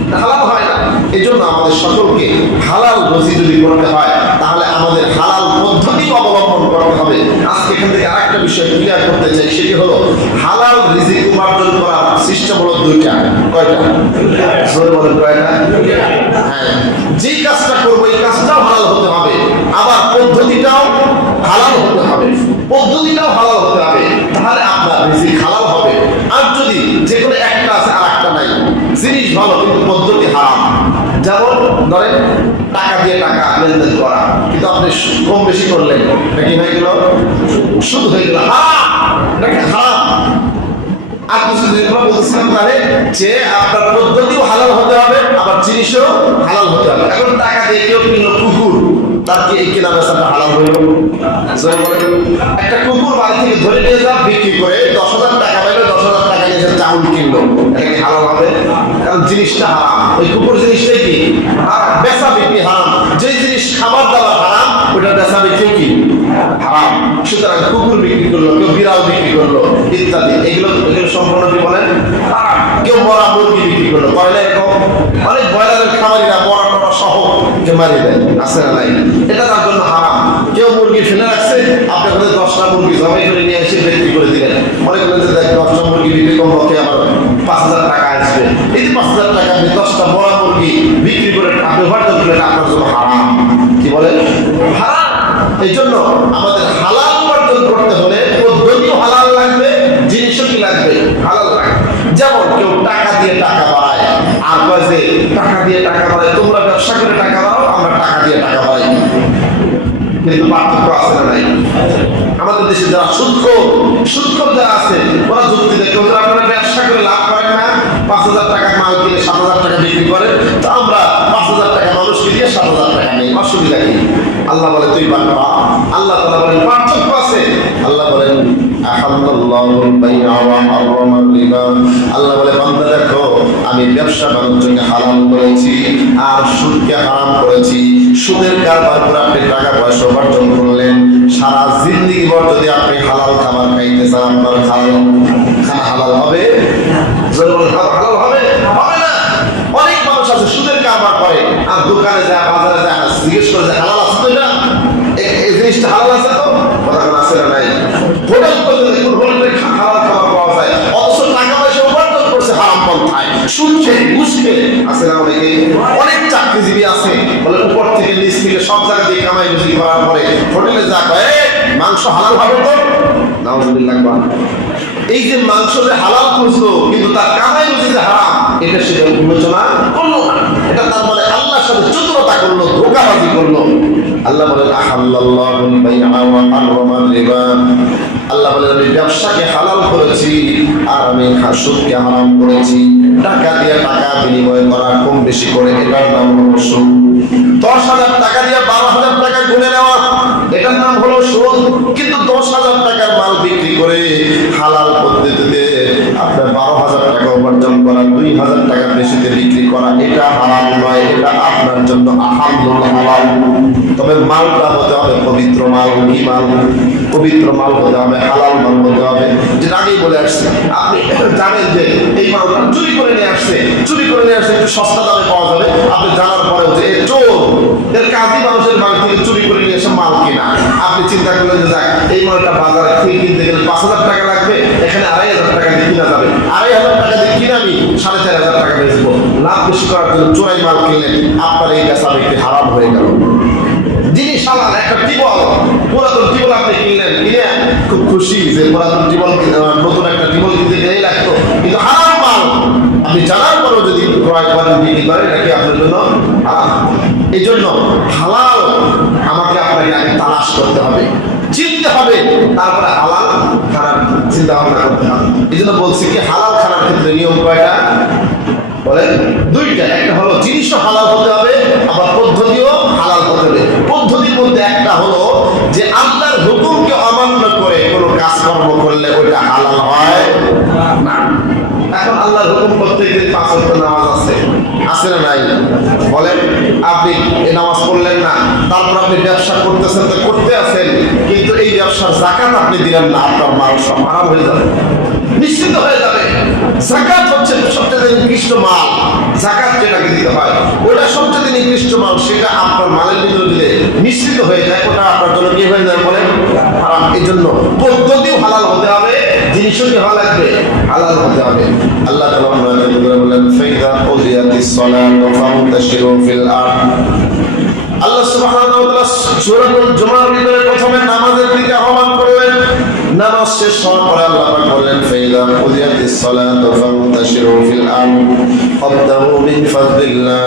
এটা হালাল হয় না। এই জন্য আমাদের সকলকে হালাল রুজি যদি করতে হয়, তাহলে আমাদের হালাল পদ্ধতি অবলম্বন করতে হবে। আজকে এখান থেকে আরেকটা বিষয় ক্লিয়ার করতে চাই, সেটি হলো হালাল রিজিক উপার্জন করার সিস্টেম হলো দুইটা। কয়টা? জোরে বলেন কয়টা? হ্যাঁ, যেই কাজটা করবো এই কাজটাও হালাল হতে হবে, আবার পদ্ধতিটাও হালাল হতে হবে, পদ্ধতিটাও হালাল হতে হবে, তাহলে আপনার রিজিক হালাল হবে। আর যদি যে কোনো একটা আছে আর একটা নাই, জিনিস ভালো কিন্তু পদ্ধতি হারাম, যেমন ধরেন টাকা দিয়ে টাকা লেনদেন করা, কিন্তু আপনি কম বেশি করলেন, এটা কি হয়ে গেল? সুদ হয়ে গেল, হারাম, এটাকে হারাম। আর কিছু যেগুলো বলতেছিলাম তাহলে যে আপনার পদ্ধতিও হালাল হতে হবে, আবার জিনিসও হালাল হতে হবে। এখন টাকা দিয়ে কেউ কিনলো কুকুর, তার কি এই কেনা বেচাটা হালাল হইল? একটা কুকুর বাড়ি থেকে ধরে নিয়ে যা বিক্রি করে 10,000 টাকা পাইলো, 10,000 টাকা নিয়ে চাউল কিনলো, এটা কি হালাল হবে? কারণ জিনিসটা হারাম। ওই কুকুর জিনিসটাই কি হারাম, বেচা বিক্রি হারাম। যে জিনিস খাবার দাবার হারাম, ওটা বেচা বিক্রি কি হারাম। সুতরাং কুকুর বিক্রি করলো, কেউ বিড়াল বিক্রি করলো ইত্যাদি, এগুলো সম্পূর্ণ কি বলেন হারাম। কেউ মরা মুরগি বিক্রি করলো, করে না এরকম? অনেক ব্রয়লারের খামারিরা মরা টরা সহ কে মারি দেয়, আছে না নাই? এটা তার জন্য হারাম। কেউ মুরগি ফেলে রাখছে, আপনি ওখানে 10টা মুরগি জবাই করে নিয়ে এসে বিক্রি করে দিলেন, মনে করলেন যে দেখ 10টা মুরগি বিক্রি করবো, আমার 5,000 টাকা আসবে। এই যে 5,000 টাকা আপনি 10টা মরা মুরগি বিক্রি করে আপনি উপার্জন করলেন, আপনার জন্য হারাম। কি বলেন? হারাম। এই জন্য আমাদের হালাল উপার্জন করতে হলে পদ্ধতিও হালাল লাগবে, জিনিসও কি লাগবে? হালাল লাগবে। যেমন কেউ টাকা দিয়ে টাকা বাড়ায়, আর কয় যে টাকা দিয়ে টাকা বাড়ায়, তোমরা ব্যবসা করে টাকা বাড়াও, আমরা টাকা দিয়ে টাকা বাড়াই। কিন্তু পার্থক্য আছে না নাই? আমাদের দেশে যারা সুদখোর যারা আছে, ওরা যুক্তি দেখে আপনারা ব্যবসা করে লাভ করেন না, 5,000 টাকার মাল কিনে 7,000 টাকা বিক্রি করেন, তো আমরা 5,000 টাকা মানুষকে দিয়ে 7,000 টাকা নেই, অসুবিধা কি? আল্লাহ বলে তুই বাড়বা। আল্লাহ তাআলা বলেন পার্থক্য আছে। আল্লাহ বলেন আল্লাহ বলে বান্দা দেখো, আমি ব্যবসা বাণিজ্যকে হারাম করেছি আর সুদকে হারাম করেছি। সুদের কারবার করে আপনি টাকা পয়সা উপার্জন করলেন, সারা জিন্দেগি ভর যদি আপনি হালাল খাবার খাইতে চান, আপনার খানা হালাল হবে? হালাল হবে? হবে না। অনেক মানুষ আছে সুদের কারবার করে, আর দোকানে যায়, বাজারে যায়, জিজ্ঞেস করে যে হালাল আছে তো, এটা এই জিনিসটা হালাল আছে তো? কথা আছে না নাই? হোটেল করতে দেখুন, হোটেলে হালাল খাবার পাওয়া যায়, অথচ টাকা পয়সা উপার্জন করছে হারাম পন্থায়, সুদ খেয়ে ঘুষ খেয়ে। আছে না অনেকে? অনেক চাকরিজীবী আছে, বলে উপর থেকে নিচ থেকে সব জায়গা দিয়ে কামাই রুজি করার পরে হোটেলে যা কয় মাংস হালাল হবে তো, নাউজুবিল্লাহ। এই যে মাংস যে হালাল খুঁজলো, কিন্তু তার কামাই রুজি যে হারাম, এটা সেটা বিবেচনা করলো না। এটা তার মানে আল্লাহর সাথে চতুরতা করলো, ধোঁকাবাজি করলো। আল্লাহ বলেন আহাল্লাল্লাহুল বাইআ ওয়া হারামার রিবা। আল্লাহ বলেন আমি ব্যবসাকে হালাল করেছি আর আমি সুদকে হারাম করেছি। টাকা দিয়ে টাকা বিনিময় করা, কম বেশি করে, এটার নাম হলো সুদ। 10,000 টাকা দিয়ে 12,000 টাকা গুনে নেওয়া, এটার নাম হলো সুদ। কিন্তু 10,000 টাকার মাল বিক্রি করে হালাল পদ্ধতিতে আপনার 12,000 টাকা উপার্জন করা, 2,000 টাকা বেশিতে বিক্রি করা, এটা হারাম নয়, এটা আপনার জন্য আহাল্লুল হালাল। তবে মালটা হতে হবে পবিত্র মাল। কি মাল? পবিত্র মাল হতে হবে, হালাল মাল হতে হবে। যেটা আগেই বলে আসছে, আপনি জানেন যে এই মালটা চুরি করে নিয়ে আসছে, একটু সস্তা দামে পাওয়া যাবে, আপনি জানার পরেও যে এর চোর, এর কাজই মানুষের বাড়ি থেকে চুরি করে নিয়ে এসে মাল কিনা। আপনি চিন্তা করলেন যে যাক এই মালটা বাজারে থেকে কিনতে গেলে 5,000 টাকা লাগবে, এখানে 2,500 টাকা দিয়ে কিনা যাবে, 2,500 টাকা দিয়ে কিনে আমি 4,500 টাকা বেচবো। লাভ বেশি করার জন্য চোরাই মাল কিনলেন, আপনার এই বেচা বিক্রি হারাম হয়ে গেল। জিনিস হালাল, একটা টিবল, পুরাতন টিবল আপনি কিনলেন, কিনে খুব খুশি যে পুরাতন টিবল, নতুন একটা টিবল কিনতে গেলেই লাগতো, কিন্তু হারাম মাল আপনি জানার পরেও যদি ক্রয় করেন, বিক্রি করেন, এটা কি আপনার জন্য হারাম। এই জন্য হালাল আমাকে আপনাকে আগে তালাশ করতে হবে, চিনতে হবে, তারপরে হালাল খারাপ চিন্তা ভাবনা করতে হবে। এই জন্য বলছি কি হালাল খারাপ ক্ষেত্রে নিয়ম কয়টা বলে? দুইটা। একটা হলো জিনিসও হালাল হতে হবে, আবার পদ্ধতিও হালাল হতে হবে। পদ্ধতির মধ্যে একটা হলো যে আল্লাহর হুকুমকে অমান্য করে কোনো কাজকর্ম করলে ওইটা হালাল হয় না। এখন আল্লাহর হুকুম করতে গেলে 5 ওয়াক্ত নামাজ আছে না নাই? বলেন, আপনি এই নামাজ পড়লেন না, তারপর আপনি ব্যবসা করতেছেন, তো করতে আছেন, কিন্তু এই ব্যবসার যাকাত আপনি দিলেন না, আপনার মাল সব হারাম হয়ে যাবে, নিশ্চিত হয়ে যাবে। যাকাত হচ্ছে সবচেয়ে নিকৃষ্ট মাল। যাকাত যেটাকে দিতে হয় ওটা সবচেয়ে নিকৃষ্ট মাল, সেটা আপনার মালের ভিতরে দিলে নিশ্চিত হয়ে যায় ওটা আপনার জন্য কি হয়ে যায় বলেন? হারাম। এই জন্য পদ্ধতিও হালাল হতে হবে, জিনিসও কি ভালো লাগবে, হালাল হতে হবে। আল্লাহ তাআলা বলেন ফাইদা কুদিয়াতিস সালাতু ফান্তাশিরু ফিল আরদ। আল্লাহ সুবহানাহু ওয়া তাআলা সূরাতুল জুমার ভিতরে প্রথমে নামাজের দিকে আহ্বান করলেন। নামাজ শেষ হওয়ার পরে আল্লাহ পাক বললেন ফাইদা কুদিয়াতিস সালাতু ফান্তাশিরু ফিল আরদ ওয়াবতাগু মিন ফাদলিল্লাহ।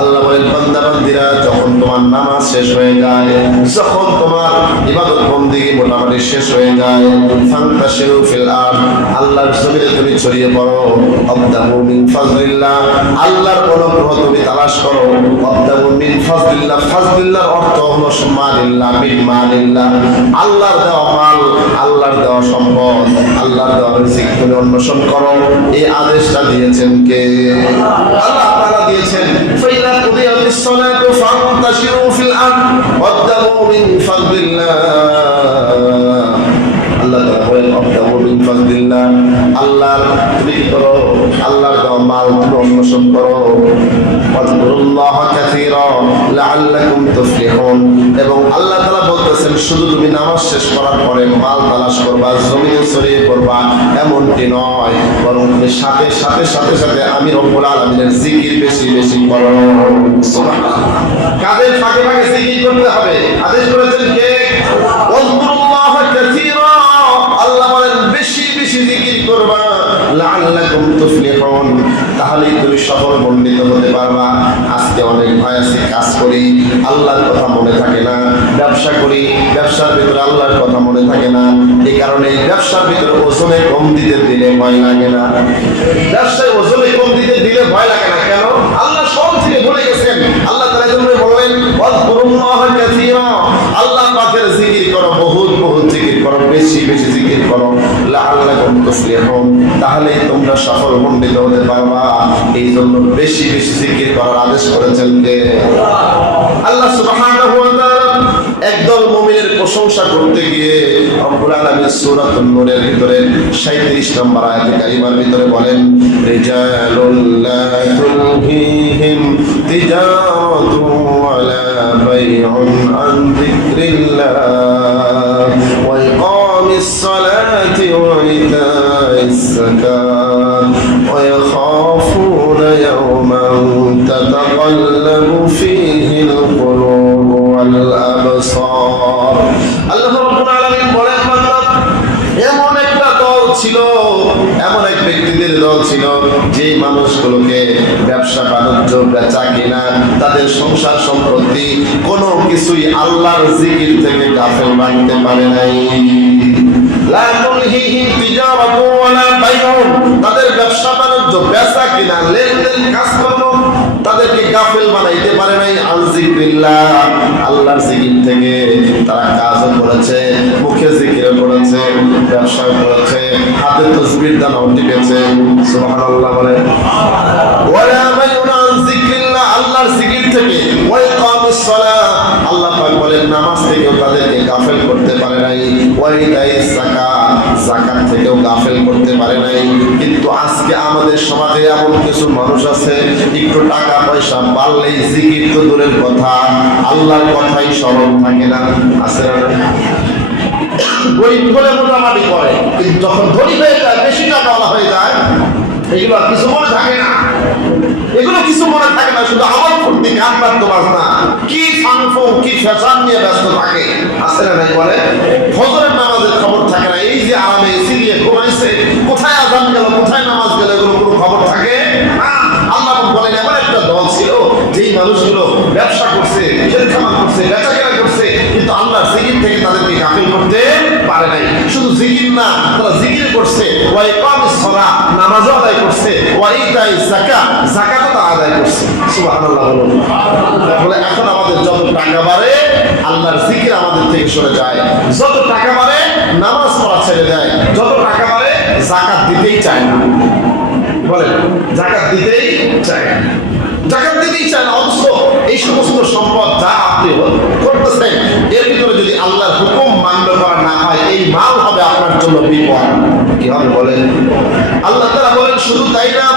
আল্লাহ বলেন বান্দা বান্দিরা, যখন তোমার নামাজ শেষ হয়ে যায়, যখন তোমার ইবাদত বন্দেগী মোটামুটি শেষ হয়ে যায়, ফান্তাশিরু ফিল আরদ, আল্লাহর জমিনে তুমি ছড়িয়ে পড়ো। ওয়াবতাগু মিন ফাদলিল্লাহ, আল্লাহর অনুগ্রহ তুমি তালাশ করো। ওয়াবতাগু মিন ফাদলিল্লাহ, ফাদলিল্লাহর অর্থ হলো মালিল্লাহ, মিন মালিল্লাহ, আল্লাহর দেওয়া মাল, আল্লাহর দেওয়া সম্পদ, আল্লাহর দেওয়া রিজিক তুমি অন্বেষণ করো। এই আদেশটা দিয়েছেন কে? আল্লাহ তাআলা দিয়েছেন। ফাইদা কুদিয়াতিস সালাতু ফান্তাশিরু ফিল আরদ ওয়াবতাগু মিন ফাদলিল্লাহ। আল্লাহ তাআলা বলেন ওয়াবতাগু মিন ফাদলিল্লাহ, আল্লাহর তুমি কি করো? আল্লাহর দেওয়া মাল তুমি অন্বেষণ করো। ওয়াজকুরুল্লাহ কাসীরা লাআল্লাকুম তুফলিহুন। এবং আল্লাহ তাআলা বলতেছেন শুধু তুমি নামাজ শেষ করার পরে মাল তালাশ করবা, জমিনে ছড়িয়ে পড়বা এমনটি নয়, বরং তুমি সাথে সাথে সাথে সাথে আমি রব্বুল আলামিনের জিকির বেশি বেশি করো। সুবহানাল্লাহ। কাজের ফাঁকে ফাঁকে জিকির করতে হবে, আদেশ করেছেন কে? ওয়াজকুরুল্লাহ কাসীরা, আল্লাহ বলেন বেশি বেশি জিকির করবা, লাআল্লাকুম তুফলিহুন, তাহলেই তুমি সফল মণ্ডিত হতে পারবা। আজকে অনেক ভাই আছে কাজ করি, আল্লাহর কথা মনে থাকে না, ব্যবসা করি, ব্যবসার ভিতরে আল্লাহর কথা মনে থাকে না। এই কারণে ব্যবসার ভিতরে ওজনে কম দিতে দিলে ভয় লাগে না। ব্যবসায় ওজনে কম দিতে দিলে ভয় লাগে না, কেন? আল্লাহ সব থেকে ভুলে গেছেন। আল্লাহ তাআলা জন্য বলেন ওয়াজকুরুল্লাহ কাসীরা, আল্লাহ পাকের জিকির করো, বহুত বহুত জিকির করো, বেশি বেশি জিকির করো, লাআল্লাকুম তুফলিহুন, তাহলে তোমরা সফল মণ্ডিত হতে পারবা। এই জন্য বেশি বেশি জিকির করার আদেশ করেছেন কে? আল্লাহ সুবহানাহু ওয়া তাআলা একদল মুমিনের প্রশংসা করতে গিয়ে রব্বুল আলামিন সূরাতুন নূরের ভিতরে 37 নম্বর আয়াতে কারিমার ভিতরে বলেন রিজালুল লা তুলহিহিম তিজারাতু ওয়ালা বাইউন আন যিকরিল্লাহ ওয়া ইকামিস সালাতি ওয়া ইতাইস যাকাত ওয়া ইয়াখাফুনা ইয়াওমান তাতাকাল্লাবু ফীহিল কুলুব ওয়াল আবসার। আল্লাহ রাব্বুল আলামিন বলেন বান্দা, এমন একটা দল ছিল, এমন এক ব্যক্তিদের দল ছিল যে মানুষগুলোকে ব্যবসা বাণিজ্য বেচা কিনা তাদের সংসার সম্পত্তি কোনো কিছুই আল্লাহর জিকির থেকে গাফেল রাখতে পারে নাই। লা তুলহিহিম তিজারাতু ওয়ালা বাইউন, তাদের ব্যবসা বাণিজ্য বেচা কিনা লেনদেন কাজকর্ম তাদেরকে গাফেল বানাইতে পারে নাই। আন যিকরিল্লাহ, আল্লাহর জিকির থেকে তারা কাজও করেছে, মুখে জিকিরও করেছে, ব্যবসা করেছে, হাতে তাসবিহ দানাও টিপেছে। সুবহানাল্লাহ বলে। ওয়ালা বাইউন আন যিকরিল্লাহ, আল্লাহর জিকির থেকে, ওয়া ইকামিস সালাহ, আল্লাহ পাক বলেন নামাজ থেকেও তাদেরকে গাফেল করতে পারে নাই। ওয়া ইতাইস যাকাত, যাকাত থেকেও গাফেল করতে পারে নাই। কিন্তু আজকে আমাদের সমাজে এমন কিছু মানুষ আছে, একটু টাকা পয়সা বাড়লেই জিকির তো দূরের কথা, আল্লাহর কথাই স্মরণ থাকে না। আছে না? গরিব বলে মোটামুটি করে, কিন্তু যখন ধনী হয়ে যায়, বেশি টাকাওয়ালা হয়ে যায়, এগুলো কিছু মনে থাকে না, এগুলো কিছু মনে থাকে না, শুধু আমল করতে গান বাদ্য বাজনা, কি ফাংফু কি ফ্যাশন নিয়ে ব্যস্ত থাকে। আছে না নাই বলে? ফজরের নামাজের খবর থাকে না, এই যে আরামে এসি দিয়ে ঘুমাইছে, কোথায় আজান গেল, কোথায় নামাজ গেল, এগুলো কোনো খবর থাকে করতে পারে নাই। শুধু জিকির না, তারা জিকির করছে, ওয়া ইকামিস সালাহ, নামাজও আদায় করছে, ওয়া ইতাইজ যাকাত, যাকাতও তারা আদায় করছে। সুবহানাল্লাহ বলুন। তাহলে এখন আমাদের যত টাকা বাড়ে আল্লাহর জিকির আমাদের থেকে সরে যায়, যত টাকা বাড়ে নামাজ পড়া ছেড়ে দেয়, যত টাকা বাড়ে যাকাত দিতেই চায় না। বলেন, যাকাত দিতেই চায় না, যাকাত দিতেই চায় না। অথচ এই সমস্ত সম্পদ যা আপনি করতেছেন এর ভিতরে যদি আল্লাহর হুকুম মান্য করা না হয়, এই মাল হবে আপনার জন্য বিপদ। কি হবে বলেন? আল্লাহ তাআলা বলেন শুধু তাই না,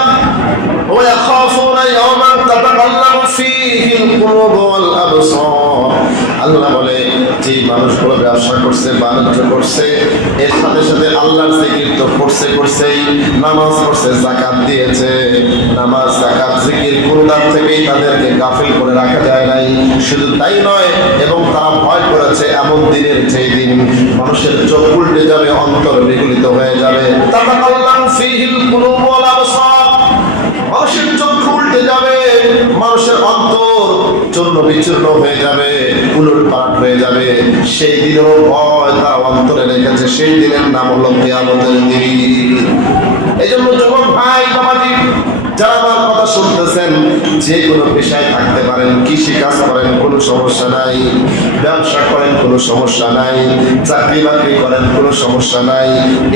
ويخافون يوما تتقلب فيه القلوب والأبصار। আল্লাহ বলে যে মানুষগুলো ব্যবসা করছে, বাণিজ্য করছে, এর সাথে সাথে আল্লাহর জিকির তো করছেই, নামাজ পড়ছে, যাকাত দিয়েছে, নামাজ যাকাত জিকির কোরআন থেকেই তাদেরকে গাফিল করে রাখা যায় নাই। শুধু তাই নয়, এবং তারা ভয় করেছে এমন দিনের যে দিন মানুষের চোখ উল্টে যাবে, অন্তর বিগলিত হয়ে যাবে। তাতাকাল্লামু ফীহিল কুলুব ওয়াল আবসার, মানুষের চোখ উল্টে যাবে, মানুষের অন্তর চূর্ণ বিচূর্ণ হয়ে যাবে, উলটপালট হয়ে যাবে। সেই দিনেও ভয় তারা অন্তরে রেখেছে, সেই দিনের নাম হলো কিয়ামতের দিন। এই জন্য যুবক ভাই বাবাজি, যারা আমার কথা শুনতেছেন, যে কোনো পেশায় থাকতে পারেন, কৃষি কাজ করেন কোনো সমস্যা নাই, ব্যবসা করেন কোনো সমস্যা নাই, চাকরি বাকরি করেন কোনো সমস্যা নাই।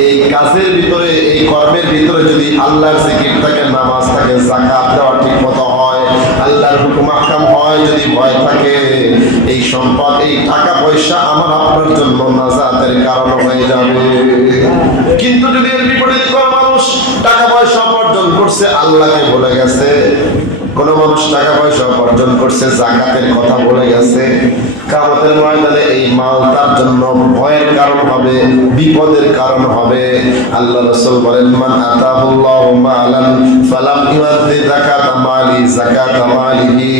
এই কাজের ভিতরে, এই কর্মের ভিতরে যদি আল্লাহর জিকির থাকে, নামাজ থাকে, যাকাত দেওয়া ঠিক মতো হয়, আল্লাহর হুকুম আহকাম হয়, যদি ভয় থাকে, এই সম্পদ, এই টাকা পয়সা আমার আপনার জন্য নাজাতের কারণ হয়ে যাবে। কিন্তু যদি এর বিপরীত কোনো মানুষ টাকা পয়সা উপার্জন করছে, আল্লাহকে ভুলে গেছে, কোন মানুষ টাকা পয়সা উপার্জন করছে, যাকাতের কথা বলে গেছে, কিয়ামতের ময়দানে এই মাল তার জন্য ভয়ের কারণ হবে, বিপদের কারণ হবে। আল্লাহ রাসূল বলেন, মান আতাহুল্লাহু মালান ফালাম ইউদ্দি যাকাতা মালি যাকাতা মালিহি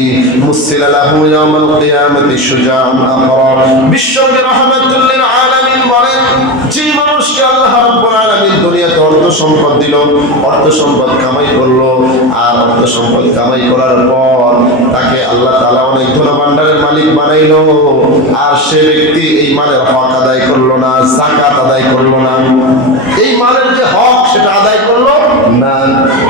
মুসিলা লাহু ইয়াউমাল কিয়ামাতি শুজাআন আকরা। বিশ্বনবী রাহমাতুল লিল আলামিন বলেন, যে মানুষকে আল্লাহ রাব্বুল আলামিন দুনিয়াতে অর্থ সম্পদ দিল, অর্থ সম্পদ কামাই করলো, আর অর্থ সম্পদ কামাই করার পর তাকে আল্লাহ তাআলা অনেক ধনভাণ্ডারের মালিক বানাইলো, আর সে ব্যক্তি এই মালের হক আদায় করলো না, যাকাত আদায় করলো না, এই মালের যে হক সেটা আদায় করলো না,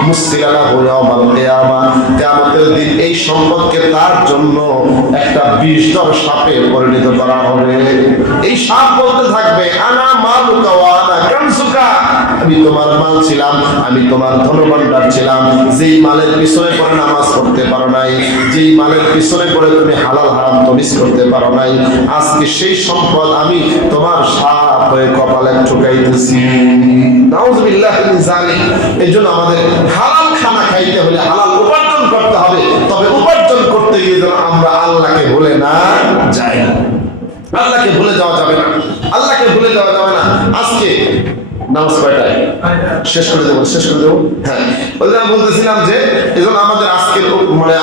মুসিলানা ইয়াউমাল কিয়ামা, কিয়ামতের দিন এই সম্পদকে তার জন্য একটা বিষধর সাপে পরিণত করা হবে। এই সাপ বলতে থাকবে, আনা মালুকা ওয়া আনা কানসুকা, আমি তোমার মাল ছিলাম, আমি তোমার ধনভাণ্ডার ছিলাম, যেই মালের পিছনে পড়ে নামাজ পড়তে পারো নাই, যেই মালের পিছনে পড়ে তুমি হালাল হারাম তমিজ করতে পারো নাই, আজকে সেই সম্পদ আমি তোমার সাপ হয়ে কপালে ঠুকাইতেছি। নাউযুবিল্লাহ মিন যালিক। এইজন্য আমাদের হালাল খানা খাইতে হলে হালাল উপার্জন করতে হবে, তবে উপার্জন করতে গিয়ে যেন আমরা আল্লাহকে ভুলে না যাই। আল্লাহকে ভুলে যাওয়া যাবে না, আল্লাহকে ভুলে যাওয়া যাবে না। আজকে নামাজ কয়টায় শেষ করে দেবো? হ্যাঁ, আমি বলতেছিলাম যে এজন্য আমাদের আজকের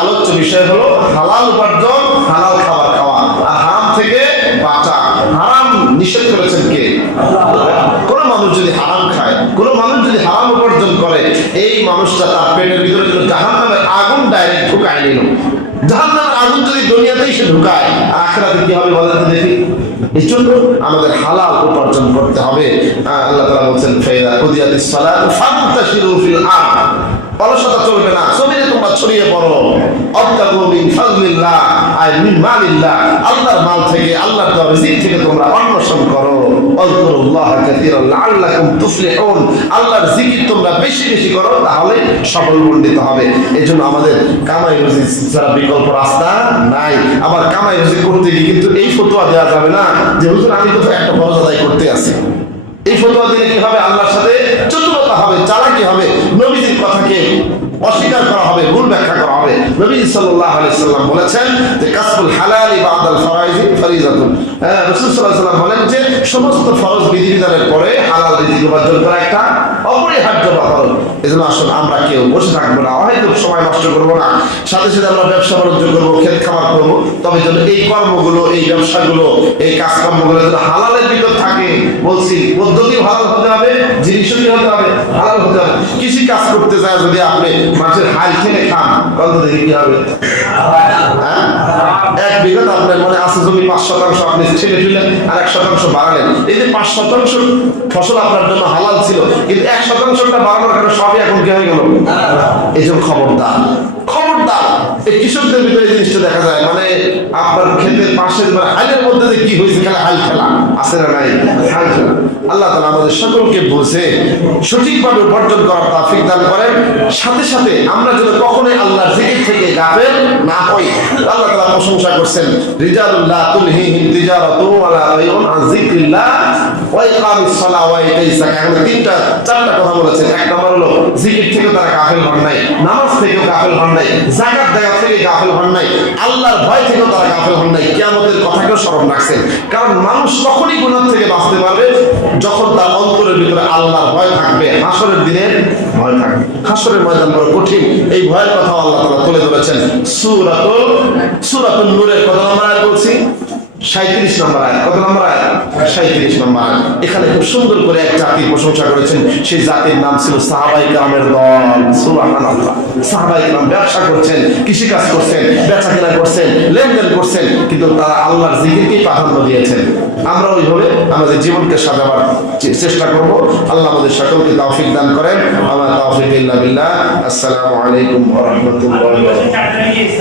আলোচ্য বিষয় হলো হালাল উপার্জন, হালাল খাবার খাওয়া, আর হারাম থেকে বাঁচা। হারাম নিষেধ করেছেন কে? কোন মানুষ যদি হারাম খায়, কোন মানুষ যদি হারাম উপার্জন করে, এই মানুষটা তার পেটের ভিতরে জাহান্নামের আগুন ডাইরেক্ট ঢুকায় নিল। জাহান্নামের আগুন যদি দুনিয়াতেই সে ঢুকায়, আখিরাতে কি হবে বলেন তো দেখি? এই জন্য আমাদের হালাল উপার্জন করতে হবে। আল্লাহ তাআলা বলেন, ফাইদা কুদিয়াতিস সালাতু ফান্তাশিরু ফিল আরদ, অলসতা চলবে না, জমিনে তোমরা ছড়িয়ে পড়ো। আবতাগু মিন ফাযলিল্লাহ, আই মিন মালিল্লাহ, আল্লাহর মাল থেকে, আল্লাহর দেওয়া রিজিক থেকে তোমরা অন্বেষণ করো। আযকুরুল্লাহ কাসীরান লাআল্লাকুম তুফলিহুন, আল্লাহর জিকির তোমরা বেশি বেশি করো, তাহলে সফল মণ্ডিত হবে। এজন্য আমাদের কামাই রুজি ছাড়া বিকল্প রাস্তা নাই। আবার কামাই রুজি করতে গিয়ে কিন্তু এই ফতোয়া দেওয়া যাবে না যে হুজুর আমি তো একটা ফরজ আদায় করতে আছি। এই ফতোয়া দিলে কি হবে? আল্লাহর সাথে চতুরতা হবে, চালাকি হবে, নবীজির কথাকে অস্বীকার করা হবে, ভুল ব্যাখ্যা করা হবে। নবী সাল্লাল্লাহু আলাইহি সাল্লাম বলেছেন যে কাসবুল হালালি বাদাল ফারাইজি ফরিজাতুন। রাসূল সাল্লাল্লাহু আলাইহি সাল্লাম বলেন যে সমস্ত ফরজ বিধিবিধানের পরে হালাল রিজিক উপার্জন করা একটা অপরিহার্য ব্যাপার। এজন্য আসুন আমরা কেউ বসে থাকবো না, হয়তো সময় নষ্ট করবো না, সাথে সাথে আমরা ব্যবসা বাণিজ্য করবো, ক্ষেত খামার করবো, তবে যেন এই কর্মগুলো, এই ব্যবসাগুলো, এই কাজকর্মগুলো যেন হালালের ভিতর থাকে। বলছি পদ্ধতি হালাল হতে হবে, জিনিসও কি হতে হবে, হালাল হতে হবে। কৃষি কাজ করতে যায় যদি আপনি মানুষের হাল ঠেলে খান, কত দেখি কি হবে? হ্যাঁ, 1 বিঘা আপনার মানে আছে জমি 5% আপনি ছেড়ে দিলেন আর 1% বাড়ালেন, এই যে 5% ফসল আপনার জন্য হালাল ছিল, কিন্তু 1%টা বাড়ানোর কারণে সবই এখন কি হয়ে গেল? এই জন্য খবরদার, খবরদার। এই কৃষকদের ভিতরে এই জিনিসটা দেখা যায়, মানে আপনার ক্ষেতের পাশে মানে হালের মধ্যে যে কি হয়েছে, খেলা হাল খেলা আছে না নাই? হাল খেলা। আল্লাহ তাআলা আমাদের সকলকে বুঝে সঠিকভাবে উপার্জন করার তৌফিক দান করেন। সাথে সাথে আমরা যেন কখনোই আল্লাহর জিকির থেকে গাফেল না হই। আল্লাহ তাআলা প্রশংসা করছেন, রিজালুল্লাহ তুলহিহিম তিজারাতু ওয়ালা বাইউন আন যিকরিল্লাহ ওয়া ইকামিস সালাহ ওয়া ইতাইস যাকাত। এখানে 4টা কথা বলেছেন। 1 নম্বর হলো জিকির থেকে তারা গাফেল হন নাই, নামাজ থেকেও গাফেল হন নাই, যাকাত দেওয়া থেকে গাফেল হন নাই, আল্লাহর ভয় থেকেও তারা গাফেল হন নাই, কিয়ামতের কথাকেও স্মরণ রাখছেন। কারণ মানুষ তখনই গুনাহ থেকে বাঁচতে পারবে যখন তার অন্তরের ভিতরে আল্লাহর ভয় থাকবে, হাসরের দিনের ভয় থাকবে। হাসরের ময়দান বড় কঠিন, এই ভয়ের কথা আল্লাহ তাআলা তুলে ধরেছেন সূরাতুন নূরের কত নম্বর আয়াত বলছি? 37 নম্বর আয়াত। কত নম্বর আয়াত? 37 নম্বর আয়াত। এখানে খুব সুন্দর করে এক জাতির প্রশংসা করেছেন, সেই জাতির নাম ছিল সাহাবায়ে কেরামের দল। সুবহানাল্লাহ। সাহাবায়ে কেরাম ব্যবসা করছেন, কৃষি কাজ করছেন, বেচা কেনা করছেন, লেনদেন করছেন, কিন্তু তারা আল্লাহর জিকিরকেই প্রাধান্য দিয়েছেন। আমরা ওইভাবে আমাদের জীবনকে সাজাবার চেষ্টা করব। আল্লাহ আমাদের সকলকে তৌফিক দান করেন। আমার তৌফিক ইল্লা বিল্লাহ। আসসালামু আলাইকুম ওয়া রাহমাতুল্লাহি ওয়া বারাকাতুহু।